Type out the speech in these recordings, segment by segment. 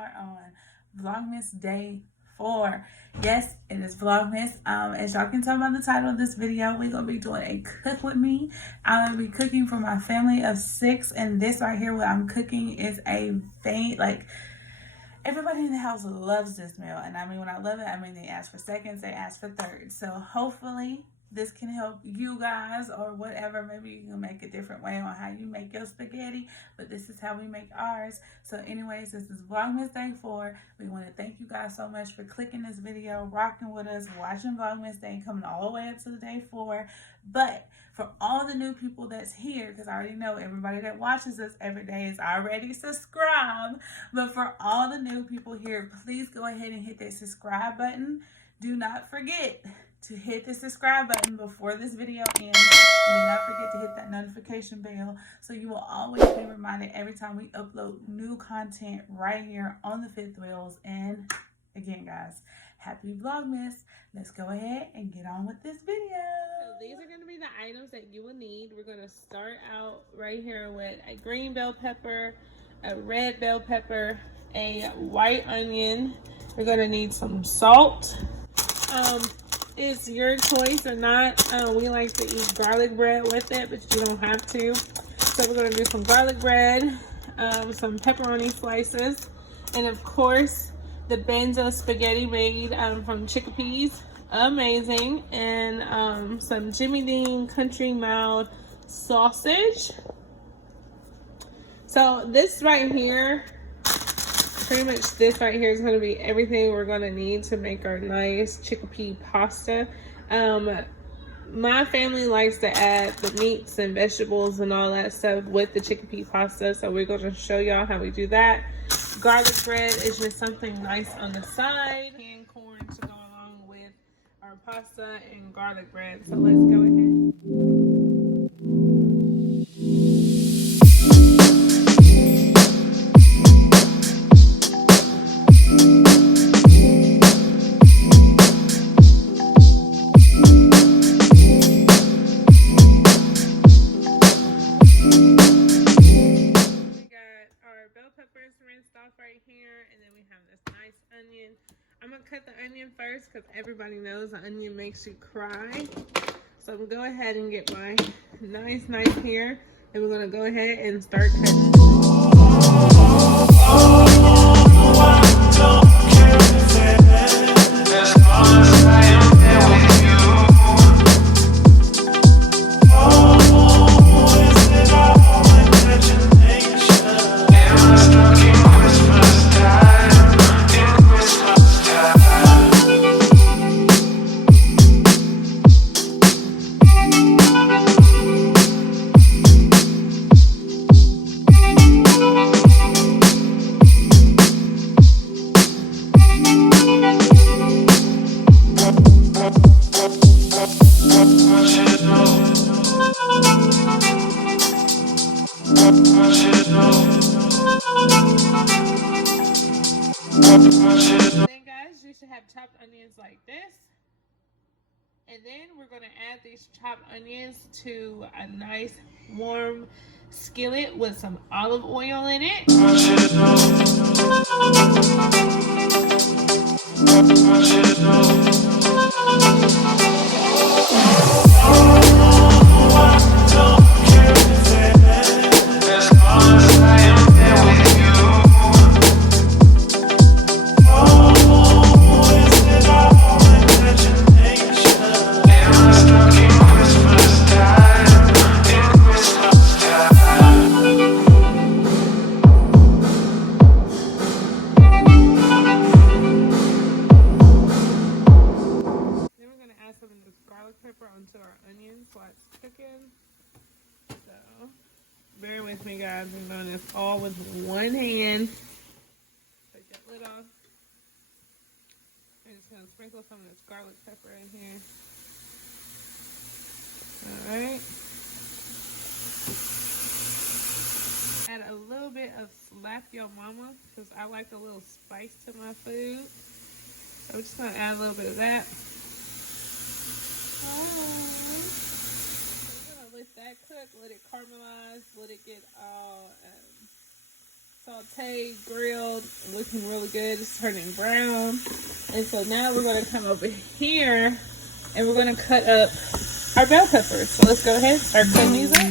are on Vlogmas Day 4. Yes, it is Vlogmas. As y'all can tell by the title of this video, we're going to be doing a cook with me. I'm going to be cooking for my family of 6, and this right here, what I'm cooking is a like, everybody in the house loves this meal. And I mean, when I love it, I mean, they ask for seconds, they ask for thirds. So hopefully this can help you guys or whatever. Maybe you can make a different way on how you make your spaghetti, but this is how we make ours. So anyways, this is Vlogmas Day 4. We want to thank you guys so much for clicking this video, rocking with us, watching Vlogmas Day, coming all the way up to the day 4. But for all the new people that's here, because I already know everybody that watches us every day is already subscribed, but for all the new people here, please go ahead and hit that subscribe button. Do not forget to hit the subscribe button before this video ends. And do not forget to hit that notification bell so you will always be reminded every time we upload new content right here on the Fifth Wheels. And again, guys, happy Vlogmas. Let's go ahead and get on with this video. So these are going to be the items that you will need. We're going to start out right here with a green bell pepper, a red bell pepper, a white onion. We're going to need some salt. It's your choice or not. We like to eat garlic bread with it, but you don't have to. So we're going to do some garlic bread, some pepperoni slices, and of course the benzo spaghetti made from Chickpeas, amazing, and some Jimmy Dean country mild sausage. So this right here, pretty much this right here is going to be everything we're going to need to make our nice chickpea pasta. My family likes to add the meats and vegetables and all that stuff with the chickpea pasta, so we're going to show y'all how we do that. Garlic bread is just something nice on the side. Canned corn to go along with our pasta and garlic bread. So let's go ahead. Right here, and then we have this nice onion. I'm gonna cut the onion first because everybody knows the onion makes you cry. So I'm gonna go ahead and get my nice knife here, and we're gonna go ahead and start cutting. Then guys, you should have chopped onions like this, and then we're going to add these chopped onions to a nice warm skillet with some olive oil in it. Onto our onions while it's cooking. So bear with me, guys. I'm doing this all with one hand. Take that lid off. I'm just gonna sprinkle some of this garlic pepper in here. Alright. Add a little bit of Slap Your Mama because I like a little spice to my food. So I'm just gonna add a little bit of that. We're gonna let that cook, let it caramelize, let it get all salty sauteed, grilled, looking really good. It's turning brown. And so now we're going to come over here and we're going to cut up our bell peppers. So let's go ahead and start cutting these up.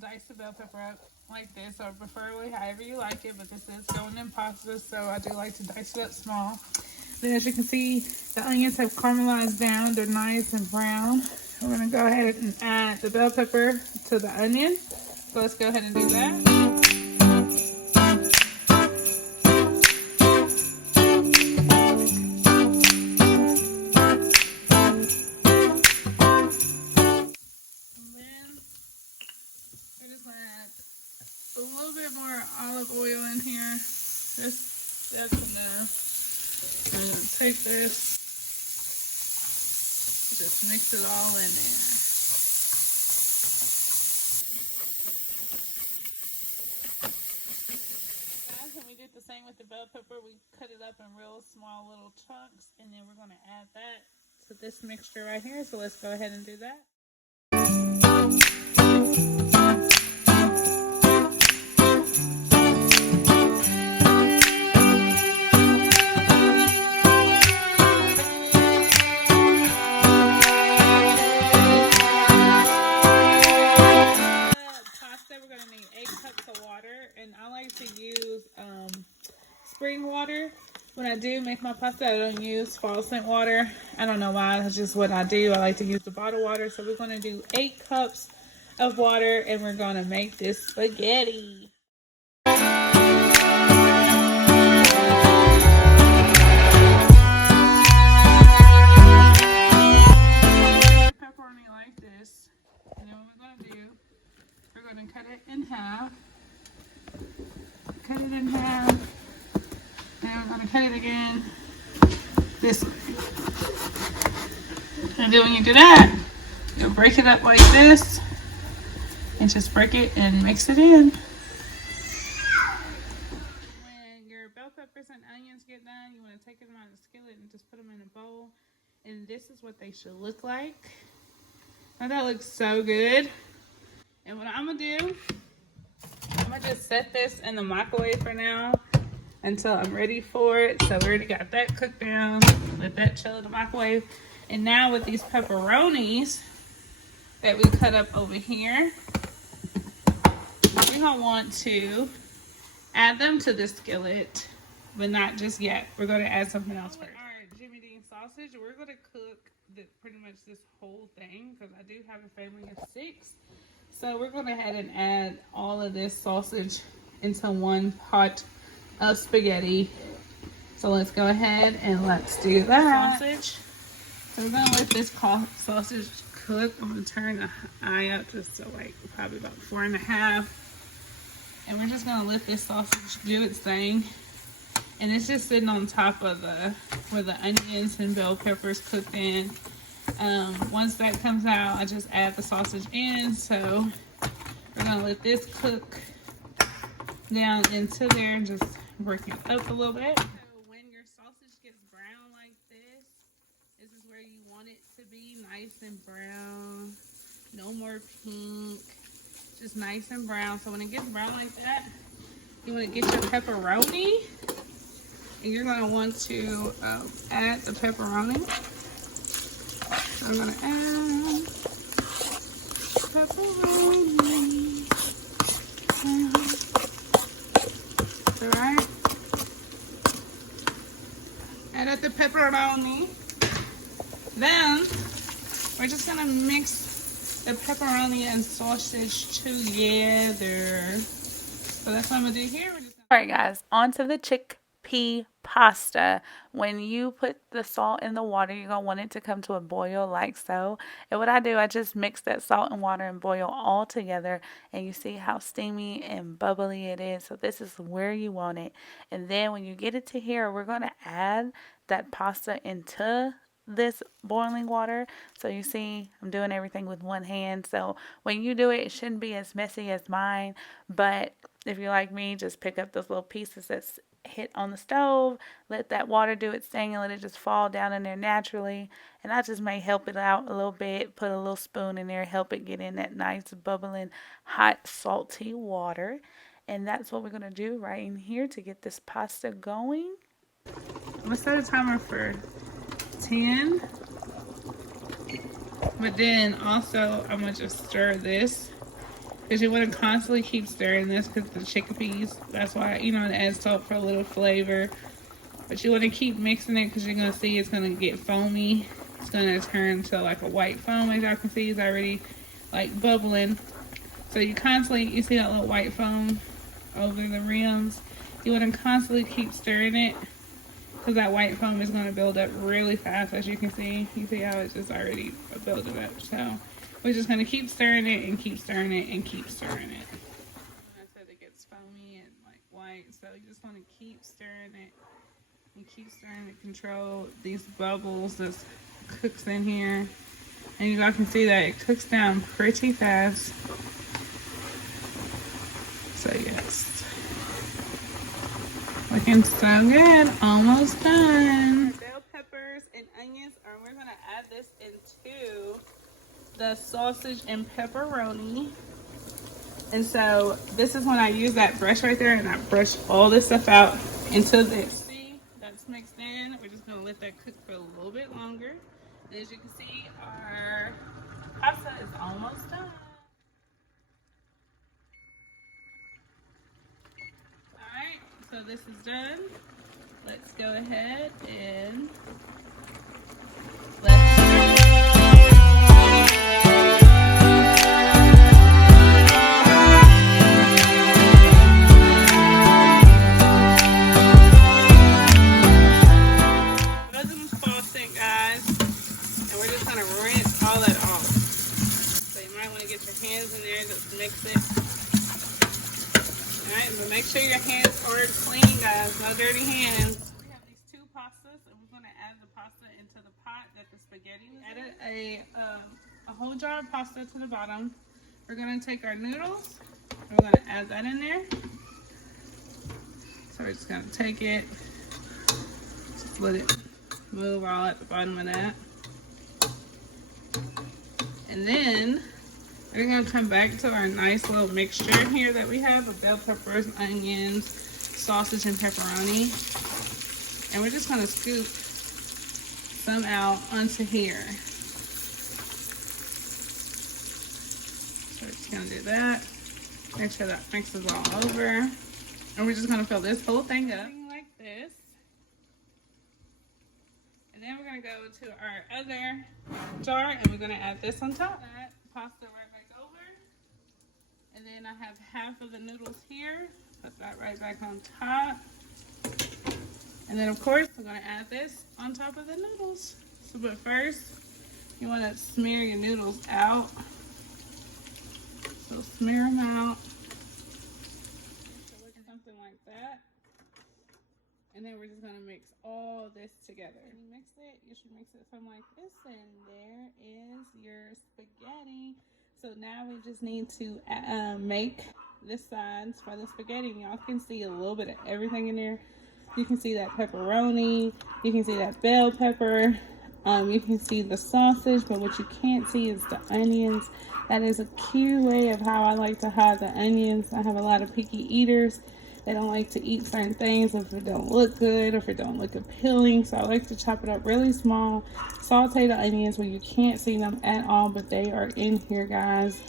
Dice the bell pepper up like this, or preferably however you like it, but this is going in pasta, so I do like to dice it up small. Then as you can see, the onions have caramelized down. They're nice and brown. We're going to go ahead and add the bell pepper to the onion. So let's go ahead and do that. A little bit more olive oil in here. That's enough. I'm gonna take this, just mix it all in there. Guys, and we did the same with the bell pepper. We cut it up in real small little chunks, and then we're gonna add that to this mixture right here. So let's go ahead and do that. And I like to use spring water. When I do make my pasta, I don't use faucet water. I don't know why, that's just what I do. I like to use the bottled water. So we're going to do 8 cups of water and we're going to make this spaghetti. Pepperoni like this. And then what we're going to do, we're going to cut it in half. Cut it in half, and we're going to cut it again this way. And then when you do that, you'll break it up like this and just break it and mix it in. When your bell peppers and onions get done, you want to take them out of the skillet and just put them in a bowl. And this is what they should look like. Now that looks so good. And what I'm going to do, I'm going to just set this in the microwave for now until I'm ready for it. So we already got that cooked down. Let that chill in the microwave. And now with these pepperonis that we cut up over here, we're going to want to add them to the skillet, but not just yet. We're going to add something else first. All right, Jimmy Dean sausage. We're going to cook pretty much this whole thing because I do have a family of 6. So we're going to go ahead and add all of this sausage into one pot of spaghetti. So let's go ahead and let's do that. Sausage. So we're going to let this sausage cook. I'm going to turn the eye up just so like probably about 4.5. And we're just going to let this sausage do its thing. And it's just sitting on top of where the onions and bell peppers cooked in. Once that comes out, I just add the sausage in. So we're going to let this cook down into there and just work it up a little bit. So when your sausage gets brown like this, this is where you want it to be, nice and brown. No more pink, just nice and brown. So when it gets brown like that, you want to get your pepperoni, and you're going to want to add the pepperoni. So I'm going to add pepperoni. Alright. Add the pepperoni. Then we're just gonna mix the pepperoni and sausage together. So that's what I'm gonna do here. Alright guys, on to the chickpea pasta. When you put the salt in the water, you're going to want it to come to a boil like so. And what I do, I just mix that salt and water and boil all together. And you see how steamy and bubbly it is. So this is where you want it. And then when you get it to here, we're going to add that pasta into this boiling water. So you see I'm doing everything with one hand. So when you do it, it shouldn't be as messy as mine. But if you're like me, just pick up those little pieces that's hit on the stove, let that water do its thing, and let it just fall down in there naturally. And I just may help it out a little bit, put a little spoon in there, help it get in that nice bubbling hot salty water. And that's what we're going to do right in here to get this pasta going. I'm going to set a timer for 10. But then also I'm going to just stir this. Because you want to constantly keep stirring this because the chickpeas, that's why, you know, it adds salt for a little flavor. But you want to keep mixing it because you're going to see it's going to get foamy. It's going to turn to like a white foam. As y'all can see, it's already like bubbling. So you constantly, you see that little white foam over the rims. You want to constantly keep stirring it because that white foam is going to build up really fast. As you can see, you see how it's just already building up. So we're just going to keep stirring it and keep stirring it and keep stirring it. I said it gets foamy and like white, so you just want to keep stirring it and keep stirring to control these bubbles that cooks in here. And you guys can see that it cooks down pretty fast. So yes, looking so good, almost done. Bell peppers and onions, and we're going to add this into the sausage and pepperoni. And so this is when I use that brush right there and I brush all this stuff out into this. See, that's mixed in. We're just gonna let that cook for a little bit longer. And as you can see, our pasta is almost done. Alright, so this is done. Let's go ahead and mix it. Alright, but make sure your hands are clean, guys. No dirty hands. We have these two pastas, and we're going to add the pasta into the pot that the spaghetti was in. Added a whole jar of pasta to the bottom. We're going to take our noodles, and we're going to add that in there. So we're just going to take it, just let it move all at the bottom of that. And then we're going to come back to our nice little mixture here that we have of bell peppers, onions, sausage, and pepperoni. And we're just going to scoop some out onto here. So we're just going to do that. Make sure that mixes all over. And we're just going to fill this whole thing up like this. And then we're going to go to our other jar and we're going to add this on top of that pasta right back over. And then I have half of the noodles here. Put that right back on top. And then of course we're going to add this on top of the noodles. So but first you want to smear your noodles out. So smear them out. So look at something like that. And then we're just going to mix all this together. When you mix it, you should mix it something like this. And there is your spaghetti. So now we just need to make the sides for the spaghetti. Y'all can see a little bit of everything in there. You can see that pepperoni. You can see that bell pepper. You can see the sausage. But what you can't see is the onions. That is a key way of how I like to hide the onions. I have a lot of picky eaters. They don't like to eat certain things if it don't look good or if it don't look appealing. So I like to chop it up really small. Saute the onions where you can't see them at all, but they are in here, guys.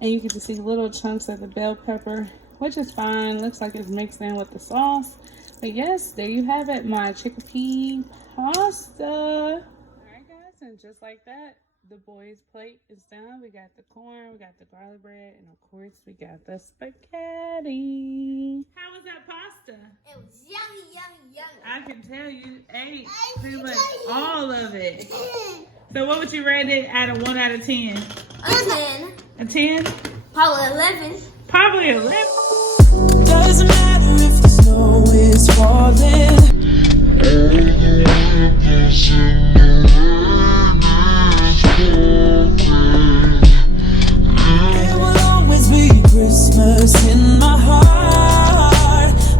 And you can just see little chunks of the bell pepper, which is fine. Looks like it's mixed in with the sauce. But yes, there you have it, my chickpea pasta. Alright guys, and just like that, the boys' plate is done. We got the corn, we got the garlic bread, and of course we got the spaghetti. How was that pasta? It was yummy, yummy, yummy. I can tell you ate pretty much all of it. So what would you rate it out of 1 out of 10? A 10. A 10? Probably 11. Probably 11.